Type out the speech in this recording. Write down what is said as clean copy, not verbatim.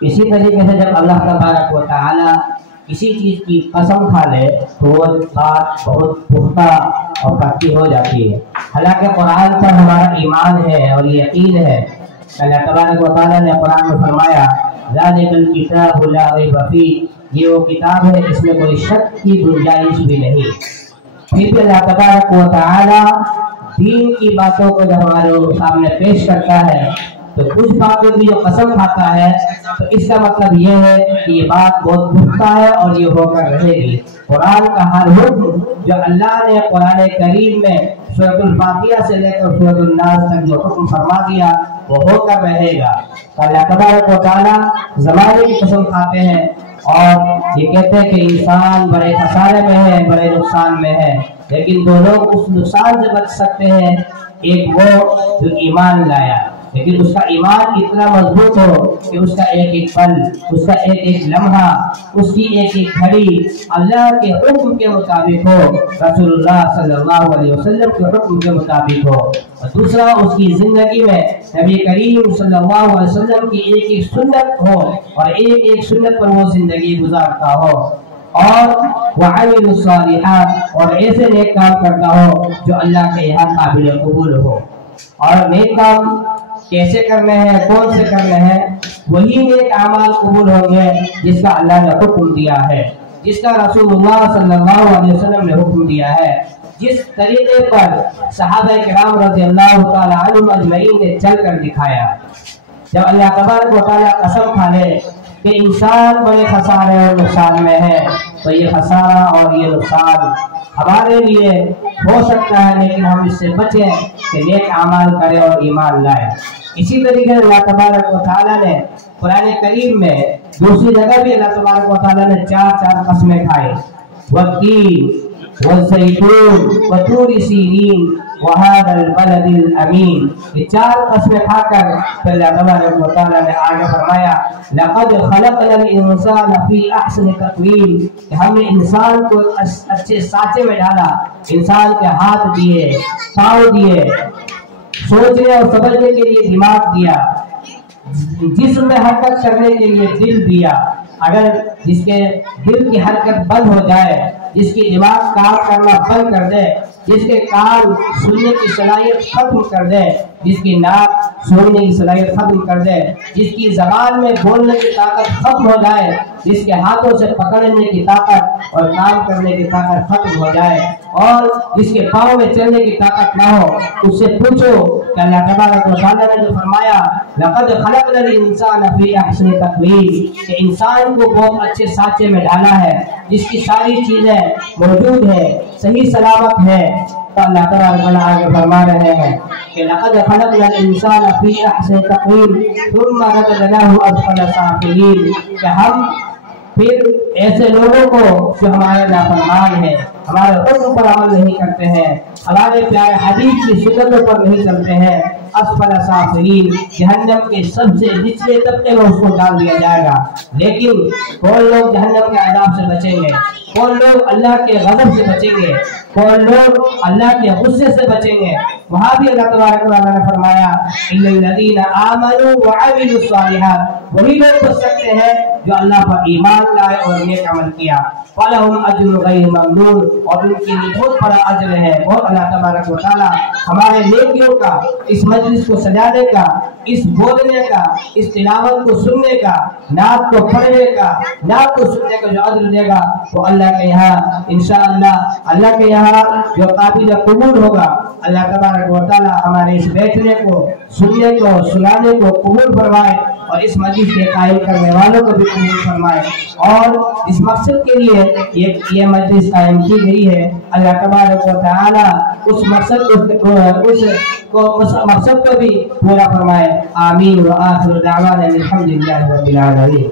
इसी तरीके से जब अल्लाह तबारक व तआला किसी चीज़ की कसम खा ले तो वो बात बहुत पुख्ता और पक्की हो जाती है। हालांकि कुरान पर हमारा ईमान है और यकीन है। अल्लाह तबारक व तआला ने कुरान में फरमाया ज़ालिकल किताबु ला रैब फीह, ये वो किताब है इसमें कोई शक की गुंजाइश भी नहीं। फिर भी अल्लाह तबारक व तआला दीन की बातों को जब हमारे सामने पेश करता है तो कुछ बातों की जो कसम खाता है तो इसका मतलब ये है कि ये बात बहुत पुख्ता है और ये होकर रहेगी। कुरान का हर हुक्म जो अल्लाह ने कुरान करीम में सूरतुल फातिहा से लेकर सूरतुल नास तक जो हुक्म फरमा दिया वो होकर रहेगा। अल्लाह तबारक व तआला ज़माने की कसम खाते हैं और ये कहते हैं कि इंसान बड़े खसारे में है, बड़े नुकसान में है, लेकिन दो लोग उस नुकसान से बच सकते हैं। एक वो जो ईमान लाया, लेकिन उसका ईमान इतना मजबूत हो कि उसका एक एक पल, उसका एक एक लम्हा, उसकी एक एक घड़ी अल्लाह के हुक्म के मुताबिक हो, रसूलुल्लाह सल्लल्लाहु अलैहि वसल्लम के हुक्म के मुताबिक हो। और दूसरा उसकी जिंदगी में नबी करीम सल्लल्लाहु अलैहि वसल्लम की एक एक सुन्नत हो और एक एक सुन्नत पर वो जिंदगी गुजारता हो और वअमिलुस सालिहात और ऐसे नेक काम करता हो जो अल्लाह के यहाँ काबिल कबूल हो। और नेक काम कैसे करने हैं, कौन से करने हैं? वही नेक अमाल कबूल होंगे जिसका अल्लाह ने हुक्म दिया है, जिसका रसूलुल्लाह सल्लल्लाहु अलैहि वसल्लम ने हुक्म दिया है, जिस तरीके पर सहाबा किराम रज़ियल्लाहु ताला अन्हुम अजमईन ने चल कर दिखाया। जब अल्लाह तबारक व तआला कसम खा ले कि इंसान बड़े खसारे और नुकसान में है तो ये खसारा और ये नुकसान हमारे लिए हो सकता है, लेकिन हम इससे बचें कि नेक अमाल करें और ईमान लाएं। इसी तरीके से अल्लाह तबारक व तआला ने कुरान करीम में दूसरी जगह भी अल्लाह तबारक व तआला ने चार कसमें खाई, वत्तीन वज़्ज़ैतून वतूर सीनीन वहादल बलदिल अमीन। ये चार कसमें खाकर फिर अल्लाह तबारक व तआला ने आगे फरमाया लक़द खलक़नल इंसाना फ़ी अहसनि तक़वीम, कि हमने इंसान को अच्छे साँचे में डाला, इंसान के हाथ दिए, पाँव दिए, सोचने और समझने के लिए दिमाग दिया, जिस्म में हरकत करने के लिए दिल दिया। अगर जिसके दिल की हरकत बंद हो जाए, जिसकी दिमाग काम करना बंद कर दे, जिसके कान सुनने की सलाहियत खत्म कर दे, जिसकी नाक सुनने की सलाहियत खत्म कर दे, जिसकी जबान में बोलने की ताकत खत्म हो जाए, जिसके हाथों से पकड़ने की ताकत और काम करने की ताकत खत्म हो जाए और जिसके पाँव में चलने की ताकत ना हो, उससे पूछो कि अल्लाह तबारक व तआला ने जो फरमाया लक़द खलक़नल इंसाना फ़ी अहसनि तक़वीम, कि इंसान को बहुत अच्छे साँचे में डाला है, जिसकी सारी चीजें मौजूद है, सही सलामत है। तो अल्लाह तबारक व तआला आगे फरमा रहे हैं कि लक़द खलक़नल इंसाना फ़ी अहसनि तक़वीम सुम्मा रददनाहु अस्फ़ला साफ़िलीन, कि हम फिर ऐसे लोगों को जो हमारे नाफरमान हैं, हमारे हुक्म पर अमल नहीं करते हैं, हमारे प्यारे हदीस की सुन्नतों पर नहीं चलते हैं, अस्फला साफिलीन, जहन्नम के सबसे निचले तबके में उसको डाल दिया जाएगा। लेकिन कौन लोग जहन्नम के अज़ाब से बचेंगे, कौन लोग अल्लाह के गज़ब से बचेंगे, कौन लोग अल्लाह के गुस्से से बचेंगे? वहाँ भी अल्लाह तबारक व तआला ने फरमाया इल्लल्लज़ीना आमनू व अमिलुस सालिहात, वही लोग बच सकते हैं जो अल्लाह पर ईमान लाए और नेक अमल किया। फलहुम अज्रुन गैर ममनून, और उनके लिए बहुत बड़ा अज्र है। बहुत अल्लाह तबारक व तआला हमारे नेकियों का, इस मजलिस को सजाने का, इस बोलने का, इस तिलावत को सुनने का, नात को पढ़ने का, नात को सुनने का जो अज्र देगा वो अल्लाह के यहाँ इंशाअल्लाह अल्लाह के यहाँ जो काबिल कबूल होगा। अल्लाह तबारक व तआला हमारे इस बैठने को, सुनने को, सुनाने को कबूल फरमाए और इस मजलिस के कायम करने वालों को भी कबूल फरमाए। और इस मकसद के लिए ये मजलिस कायम की गई है। अल्लाह तबारक व तआला उस मकसद को भी पूरा फरमाए। आमीन व आखिर दावाना अल्हम्दुलिल्लाहि रब्बिल आलमीन।